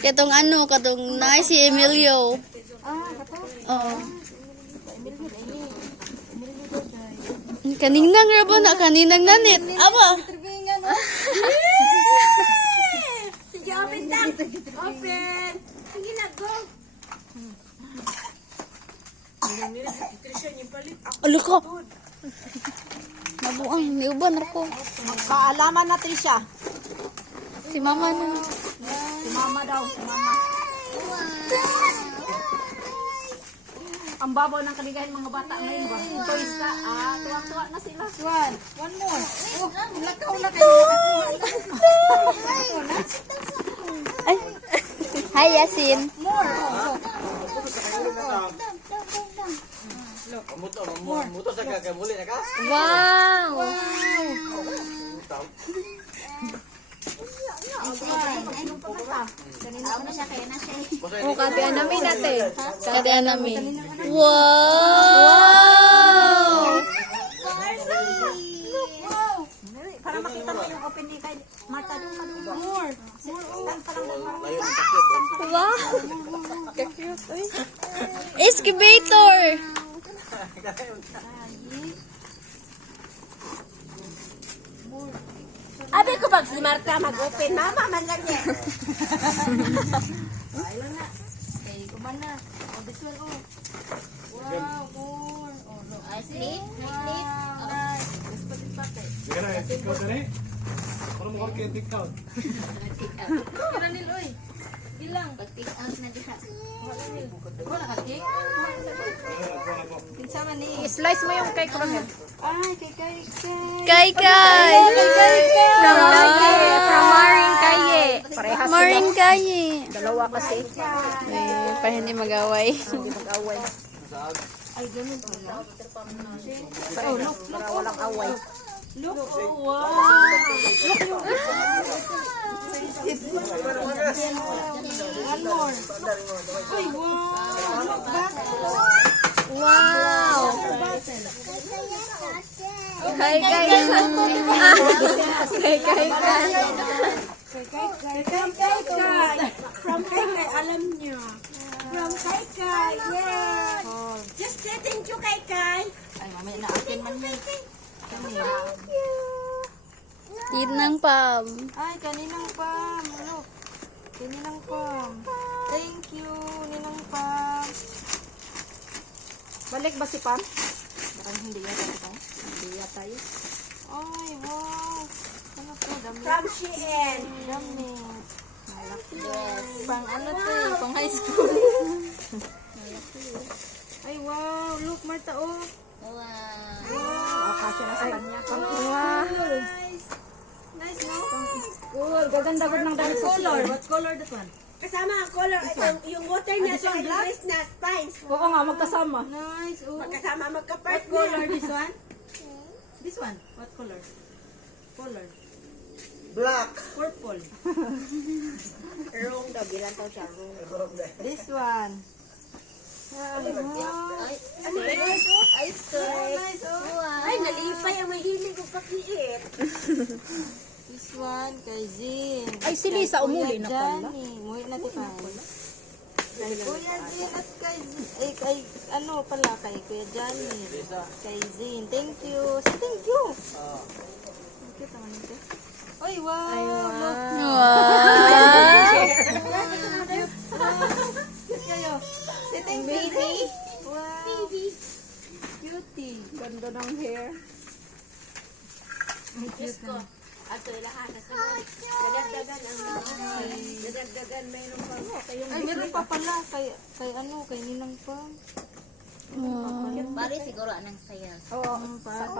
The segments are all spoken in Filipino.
Katong ano, katong na si Emilio. Oo. Kaninang rabo na, kaninang nanit. Aba. Sige, open lang. Open. Sige na, go. Alo ko. Nabuang, niuban ako. Magpaalaman na, Trisha. Si mama na. Si mama daw, si mama. Ang babaw ng kaligayan mga bata ngayon ba? Toys na, tuwa-tuwa na sila. One more. Oh, lakaw na kayo. Ay. Hi, Yasin. More. Muto sa kakamuli na ka? Wow. Oh, kabihan namin natin. Kadian namin. Wow. Para makita mo yung open ni kay Marta doon pa doon. More. Wow. Excavator. Abi ko bag si Marta mag-open. Mama man lang niya. Ayun na. Okay, kuman na. Oh, this one, oh. Wow, more. Oh, no. I sleep. Nice. Let's put it back, eh. Sige na, take out na rin. Ano mo kayo take out? Kira nil, oy. Bilang. Pag-pick out na diha. Wala ka, cake? Kinsa man ni? I-slice mo yung cake, Ronel. Ay, kay. Kay Kay. From Maring Kaye. Parehas sila. Maring Kaye. Dalawa kasi. Ay, pa hindi mag-away. Hindi mag-away. Ay, ganun pala. Oh, look. Para walang away. Look, oh, wow. One more. Ay, wow. Look back. Wow. Kay Kay. Kay Kay. Kay. From Kay, alam niyo. From Kay, yeah. Just say thank you, Kay. Ay, mamaya na akin man yan. Tinang pam. Ay, kaninang pam. Look. Kaninang pam. Thank you, ninang pam. Balik ba si Pam? Parang hindi yata ito. Hindi yata yun. Ay, wow. Ano to? Dami. From Shein. Dami. Yes. Pang ano to, pang high school. Ay, wow. Look, Marta, oh. Oh, kasya na sa kanya. Nice, no? Cool. Gaganda ko ng dance Color. What color that one? Kasama ang color, yung water niya sa iris na spines. Oo nga, magkasama. Nice, oh. Magkasama What magka-partner. color this one? This one? What color? Color. Black. Purple. Wrong daw, bilang tao siya. Wrong. This one. Wow. Ice cream. Nice, oh. Ay, nalipay ang mahilig ko kakiit. This one, kay Jean. Ay, si Lisa, umuli na pala. Johnny. Umuwi na di pa. Kay Kuya Jean at kay ano pala, kay Kuya Johnny. Kay Jean. Thank you. Say thank you. Thank you, taman nito. Ay, wow. Look. Kiss kayo. Say thank you. Baby. Wow. Cutie. Ganda ng hair. Cute na. Ato ilahan na sa dadagdagan ang dadagdagan mayroon pa. Ay, meron pa pala. Kay ano, kay Ninang pa. Bari siguro anang saya. Oo, sa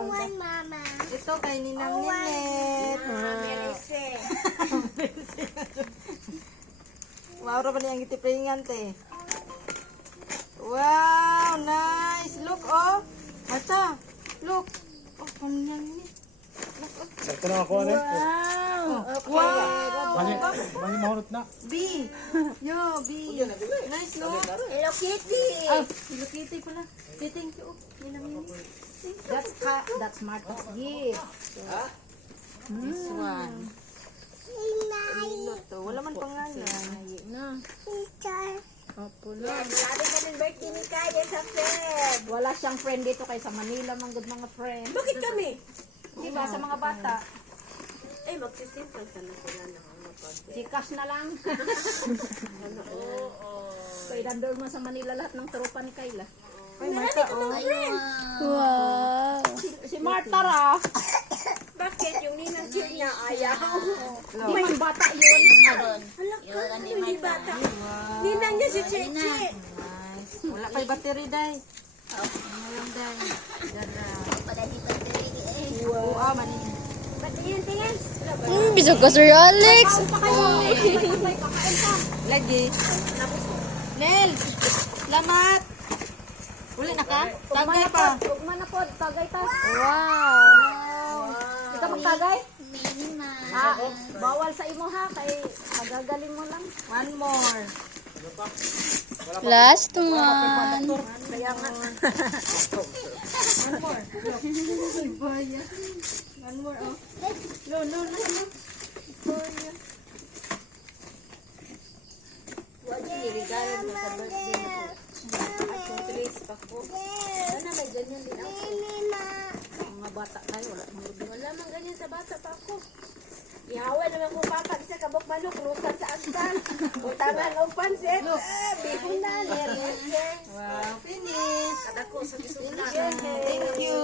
ito kay Ninang Ninet. Maura pa niyang itipringan, te. Wow, nice. Look, oh. Ata, look. Oh, pamilyan ni. Sakto na ako na. Wow. Bani mahulot na. B. Yo, B. Nice, no? Hello Kitty. Ah, Hello Kitty pala. Say thank you. Ninang Ninet. That's Martha's gift. This one. Nilot to. Wala man pangalan. Na. Opo lang. Lalo ka ng birthday ni Kaya sa Feb. Wala siyang friend dito kay sa Manila, mang good mga friend. Bakit kami? Di ba sa mga bata? Ay, magsisimple sana sila na ang mapag. Gcash na lang. Kaya nandun mo sa Manila lahat ng tropa ni Kayla. Ay, Marta, oh. Wow. Si Marta ra. Bakit? Yung ninang chill niya ayaw. Di man bata yun. Hala ka, hindi bata. Ninang niya si Cheche. Nice. Wala kay battery, day. Meron, day. Dara. Oo, manin. Tingin. Bisog ka, Sir Alex. Lagi. Nel, salamat. Uli na ka? Tagay pa. Ugma na po, tagay ta. Wow. Di ka magtagay? Ah, bawal sa imo ha, kay magagaling mo lang. One more. Last one. Kaya nga. One more, oh. No. Wala nirigalo mo sa birthday mo. Akong trace pa ko. Sana may ganyan din ako. Mga bata tayo, wala nang Wala man ganyan sa bata pa ako. Ihawa naman ko papa sa kabok manok, rusan sa agdan. Utangan o pansit. Bihon na, nirigalo. Wow, finish. Kadako sa gisuna. Thank you.